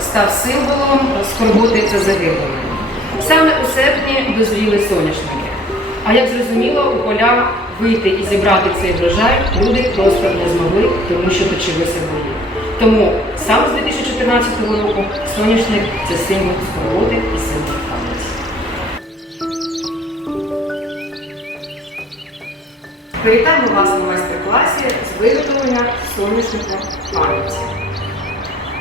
став символом скорботи за загиблими. Саме у серпні дозріли соняшники. А як зрозуміло, у поля вийти і зібрати цей врожай люди просто не змогли, тому що точилися бої. Тому саме з 2014 року соняшник це символ скорботи і символ пам'яті. Привітаємо вас на майстер-класі з виготовлення соняшника пам'яті.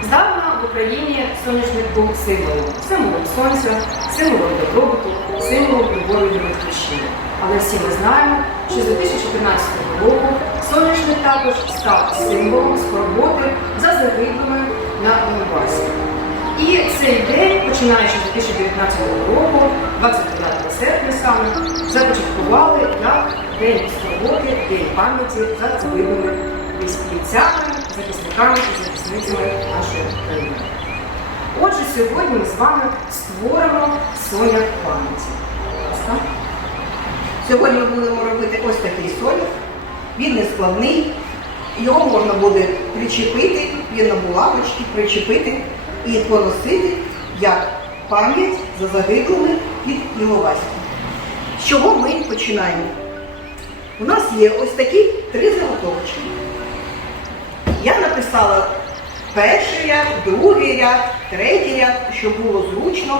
Здавна в Україні соняшник був символом, символом сонця, символом добробуту, символом любові до батьківщини. Але всі ми знаємо, що з 2014 року соняшник також став символом скорботи за загиблими на Донбасі. І цей день, починаючи з 2019 року, 29 серпня саме, започаткували як День скорботи, День пам'яті за загиблими бійцями, захисниками і захисницями нашої країни. Отже, сьогодні ми з вами створимо соняк пам'яті. Сьогодні ми будемо робити ось такий соняк. Він не складний. Його можна буде причепити, він на булавочки, причепити і поносити як пам'ять за загиблими від Іловайська. З чого ми починаємо? У нас є ось такі три заготовочки. Перший ряд, другий ряд, третій ряд, щоб було зручно.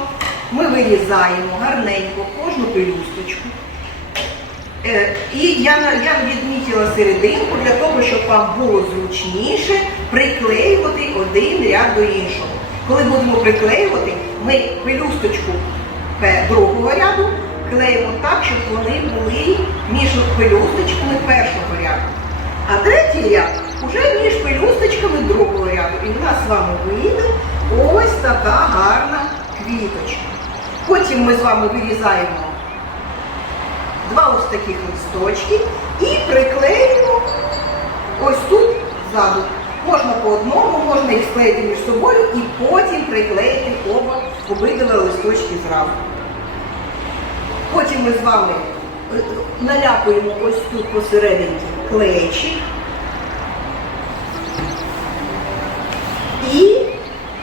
Ми вирізаємо гарненько кожну пелюсточку. Е, І я, я відмітила серединку для того, щоб вам було зручніше приклеювати один ряд до іншого. Коли будемо приклеювати, ми пелюсточку другого ряду клеїмо так, щоб вони були між пелюсточками першого ряду. А третій ряд вже між пелюсточками другого. І в нас з вами вийде ось така гарна квіточка. Потім ми з вами вирізаємо два ось таких листочки і приклеїмо ось тут ззаду. Можна по одному, можна їх склеїти між собою і потім приклеїти оба обидва листочки зразу. Потім ми з вами е, наляпуємо ось тут посередині клейчик. І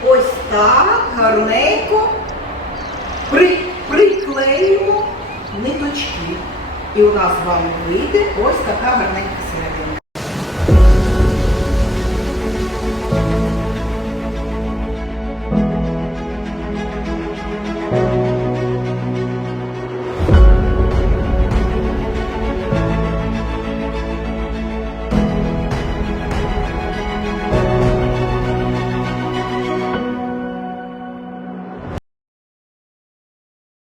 ось так гарненько при, приклеїмо ниточки. І у нас з вами вийде ось така гарненька серединка.